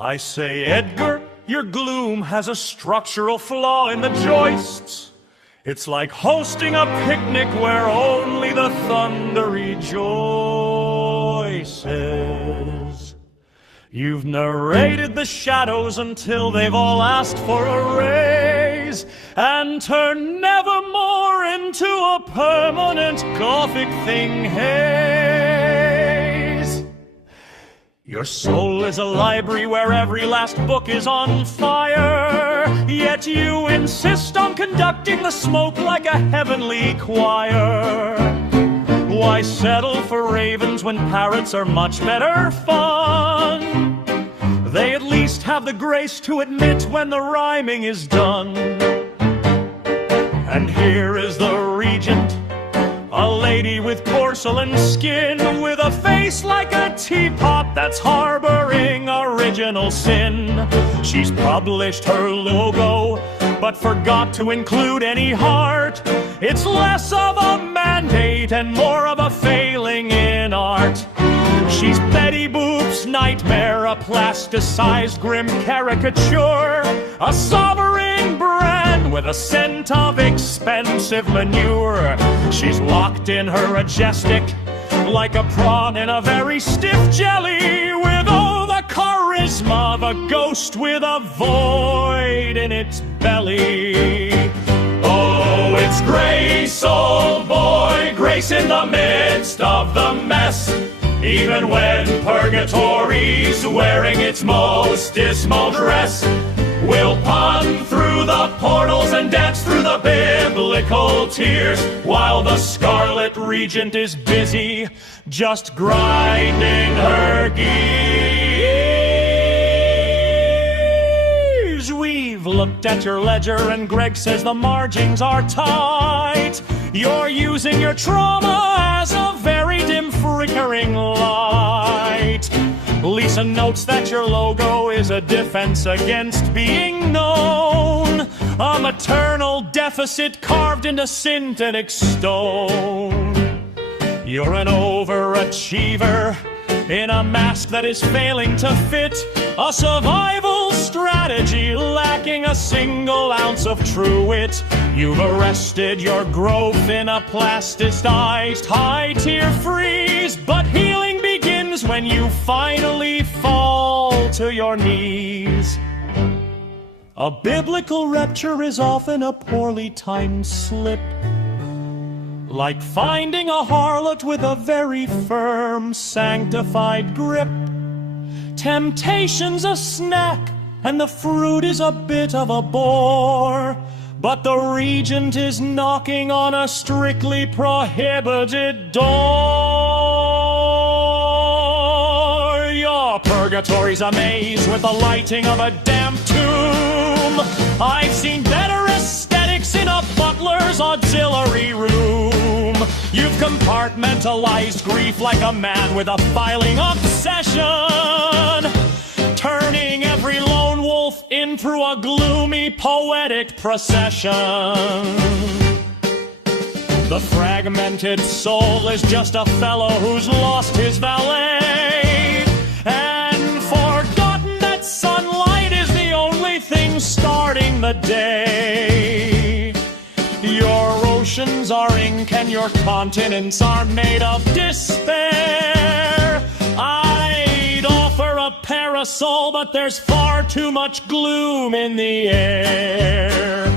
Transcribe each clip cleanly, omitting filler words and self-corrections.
I say, Edgar, your gloom has a structural flaw in the joists. It's like hosting a picnic where only the thunder rejoices. You've narrated the shadows until they've all asked for a raise, and turned Nevermore into a permanent Gothic-themed haze. Your soul is a library where every last book is on fire, yet you insist on conducting the smoke like a heavenly choir. Why settle for ravens when parrots are much better fun? They at least have the grace to admit when the rhyming is done. And here is the Regent, a lady with porcelain skin, with a face like a teapot that's harboring original sin. She's published her logo, but forgot to include any heart. It's less of a mandate and more of a failing in art. She's Betty Boop's nightmare, a plasticized grim caricature, a sovereign brand with a scent of expensive manure. She's locked in her majestic, like a prawn in a very stiff jelly, with all the charisma of a ghost with a void in its belly. Oh, it's Grace, old boy, Grace in the midst of the mess. Even when Purgatorial's wearing its most dismal dress, we'll pun through the portals and dance through the biblical tears, while the Scarlet Regent is busy just grinding her gears. We've looked at your ledger and Greg says the margins are tight. You're using your trauma as a very dim flickering light. Lisa notes that your logo is a defense against being known, a maternal deficit carved into synthetic stone. You're an overachiever in a mask that is failing to fit, a survival strategy lacking a single ounce of true wit. You've arrested your growth in a plasticized high-tier freeze, but healing begins when you finally fall to your knees. A biblical rupture is often a poorly timed slip, like finding a harlot with a very firm, sanctified grip. Temptation's a snack, and the fruit is a bit of a bore, but the Regent is knocking on a strictly prohibited door. Your Purgatory's a maze with the lighting of a damp tomb. I've seen better aesthetics in a butler's auxiliary room. You've compartmentalized grief like a man with a filing obsession, turning every lone wolf into a gloomy poetic procession. The fragmented soul is just a fellow who's lost his valet, and forgotten that sunlight is the only thing starting the day. Your oceans are ink and your continents are made of despair. I'd offer a parasol, but there's far too much gloom in the air.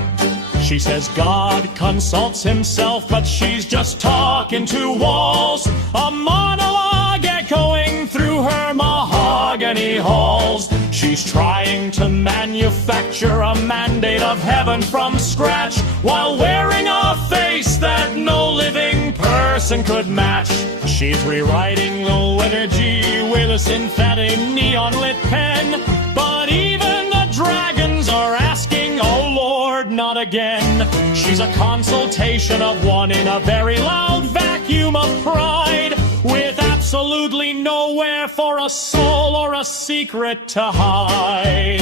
She says God consults himself, but she's just talking to walls, a monologue echoing through her mahogany halls. She's trying to manufacture a mandate of heaven from scratch, while wearing a face that no living person could match. She's rewriting the liturgy with a synthetic neon-lit pen, but even the dragons are asking, oh Lord, not again. She's a consultation of one in a very loud vacuum of pride, with absolutely nowhere for a soul or a secret to hide.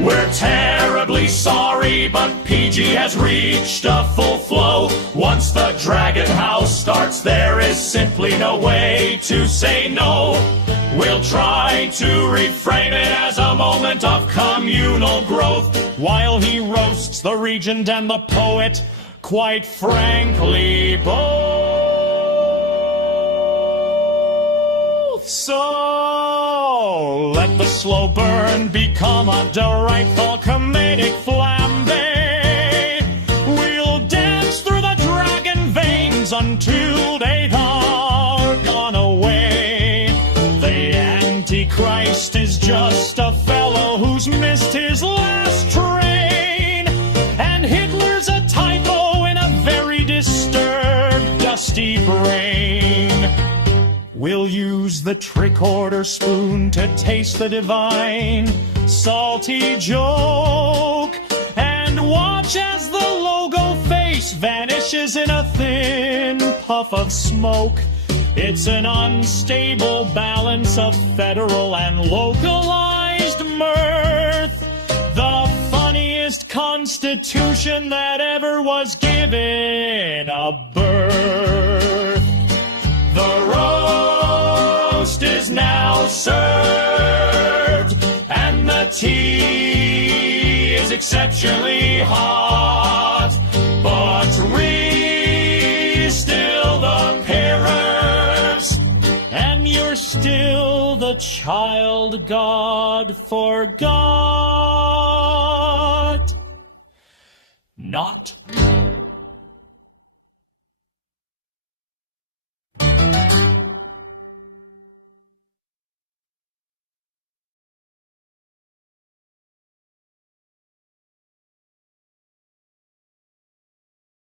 We're terribly really sorry, but PG has reached a full flow. Once the Dragon House starts, there is simply no way to say no. We'll try to reframe it as a moment of communal growth, while he roasts the Regent and the poet, quite frankly, both. So let the slow burn become a delightful comedic flambe. We'll dance through the dragon veins until they are gone away. The Antichrist is just a fellow who's missed his last train, and Hitler's a typo in a very disturbed, dusty brain. We'll use the tricorder spoon to taste the divine, salty joke, and watch as the logo face vanishes in a thin puff of smoke. It's an unstable balance of federal and localized mirth, the funniest constitution that ever was given a birth. The roast is now served, and the tea is exceptionally hot, but we're still the parrots, and you're still the child God forgot. Not